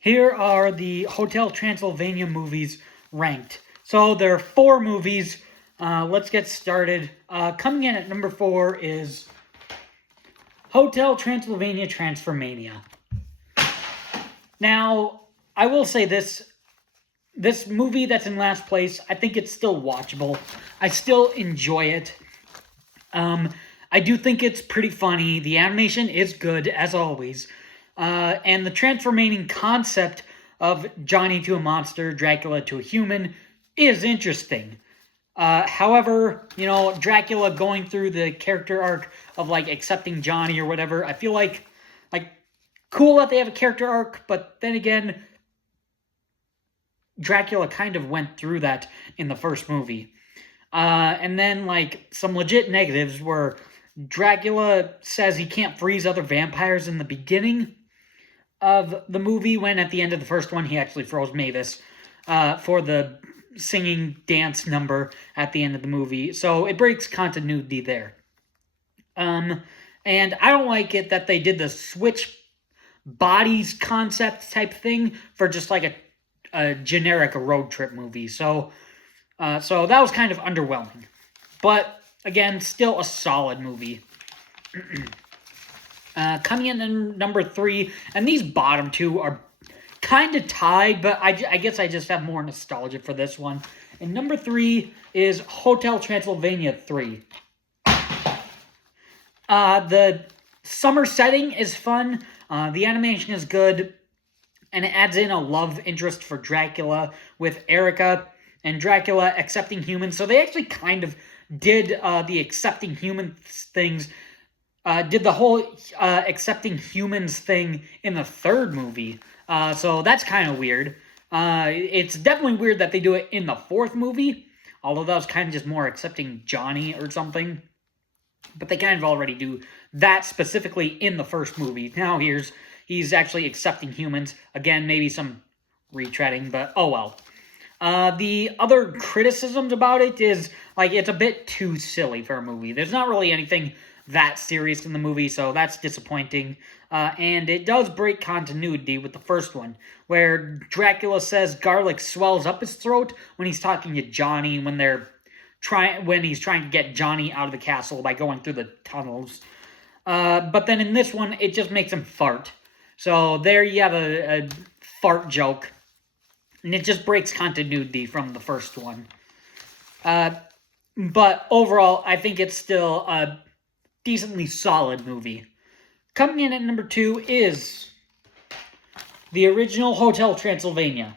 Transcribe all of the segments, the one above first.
Here are the Hotel Transylvania movies ranked. So there are 4 movies. Let's get started. Coming in at number 4 is Hotel Transylvania Transformania. Now, I will say this movie that's in last place, I think it's still watchable. I still enjoy it. I do think it's pretty funny. The animation is good, as always. And the transforming concept of Johnny to a monster, Dracula to a human, is interesting. However, Dracula going through the character arc of, accepting Johnny or whatever, I feel like, cool that they have a character arc, but then again, Dracula kind of went through that in the first movie. And then, some legit negatives were Dracula says he can't freeze other vampires in the beginning of the movie, when at the end of the first one, he actually froze Mavis for the singing dance number at the end of the movie. So it breaks continuity there. And I don't like it that they did the switch bodies concept type thing for just a generic road trip movie. So that was kind of underwhelming. But again, still a solid movie. Coming in at number 3, and these bottom 2 are kind of tied, but I guess I just have more nostalgia for this one. And number 3 is Hotel Transylvania 3. The summer setting is fun, the animation is good, and it adds in a love interest for Dracula with Erica, and Dracula accepting humans. So they actually kind of did the accepting humans things, did the whole accepting humans thing in the third movie. So that's kind of weird. It's definitely weird that they do it in the fourth movie, although that was kind of just more accepting Johnny or something. But they kind of already do that specifically in the first movie. Now he's actually accepting humans. Again, maybe some retreading, but oh well. The other criticisms about it is, it's a bit too silly for a movie. There's not really anything that serious in the movie, so that's disappointing. And it does break continuity with the first one, where Dracula says garlic swells up his throat when he's talking to Johnny, when he's trying to get Johnny out of the castle by going through the tunnels. But then in this one, it just makes him fart. So there you have a fart joke. And it just breaks continuity from the first one. But overall, I think it's still a decently solid movie. Coming in at number 2 is the original Hotel Transylvania.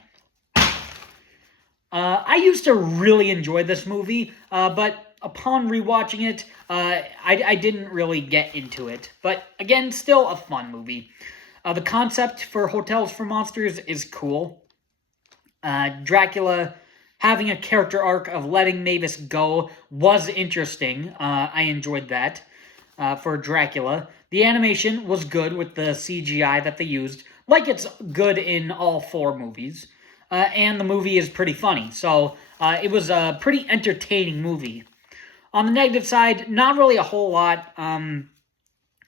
I used to really enjoy this movie, but upon rewatching it, I didn't really get into it. But again, still a fun movie. The concept for Hotels for Monsters is cool. Dracula having a character arc of letting Mavis go was interesting. I enjoyed that for Dracula. The animation was good with the CGI that they used, like it's good in all 4 movies. And the movie is pretty funny, so it was a pretty entertaining movie. On the negative side, not really a whole lot.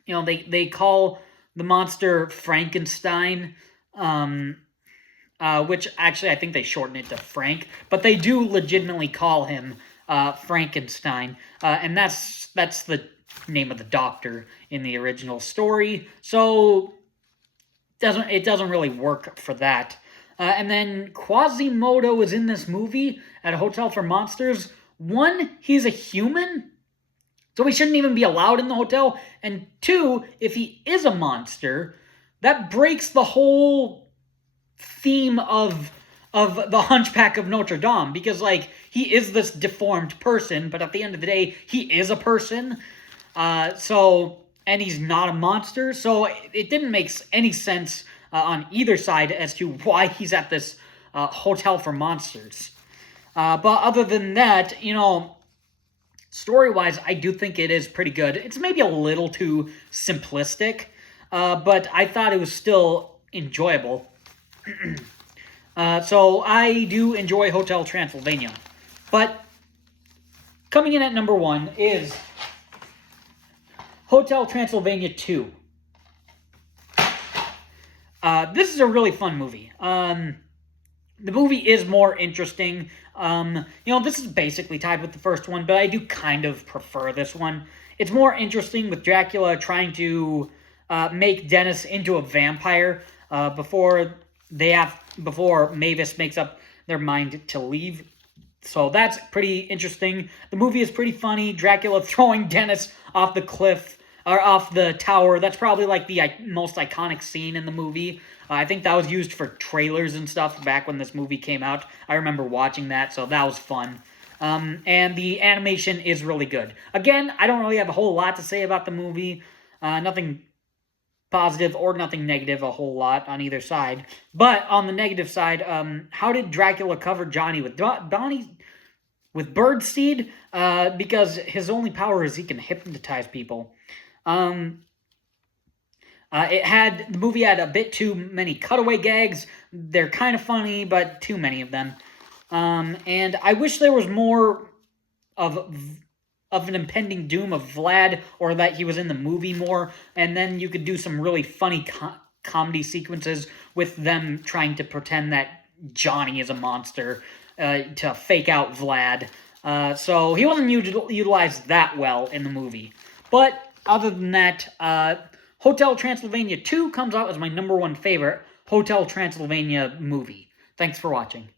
They call the monster Frankenstein, which actually I think they shorten it to Frank, but they do legitimately call him Frankenstein, and that's the name of the doctor in the original story. So it doesn't really work for that. And then Quasimodo is in this movie at a Hotel for Monsters. 1, he's a human, so he shouldn't even be allowed in the hotel. And 2, if he is a monster, that breaks the whole theme of the Hunchback of Notre Dame, because he is this deformed person, but at the end of the day, he is a person. And he's not a monster, so it didn't make any sense on either side as to why he's at this Hotel for Monsters. But other than that, story-wise, I do think it is pretty good. It's maybe a little too simplistic, but I thought it was still enjoyable. So I do enjoy Hotel Transylvania. But coming in at number 1 is Hotel Transylvania 2. This is a really fun movie. The movie is more interesting. This is basically tied with the first one, but I do kind of prefer this one. It's more interesting with Dracula trying to make Dennis into a vampire before Mavis makes up their mind to leave. So that's pretty interesting. The movie is pretty funny. Dracula throwing Dennis off the cliff or off the tower. That's probably like the most iconic scene in the movie. I think that was used for trailers and stuff back when this movie came out. I remember watching that, so that was fun. And the animation is really good. Again, I don't really have a whole lot to say about the movie. Nothing positive or nothing negative a whole lot on either side. But on the negative side, how did Dracula cover Johnny with birdseed? Because his only power is he can hypnotize people. The movie had a bit too many cutaway gags. They're kind of funny, but too many of them. And I wish there was more of an impending doom of Vlad, or that he was in the movie more, and then you could do some really funny comedy sequences with them trying to pretend that Johnny is a monster to fake out Vlad. So he wasn't utilized that well in the movie. But other than that, Hotel Transylvania 2 comes out as my #1 favorite Hotel Transylvania movie. Thanks for watching.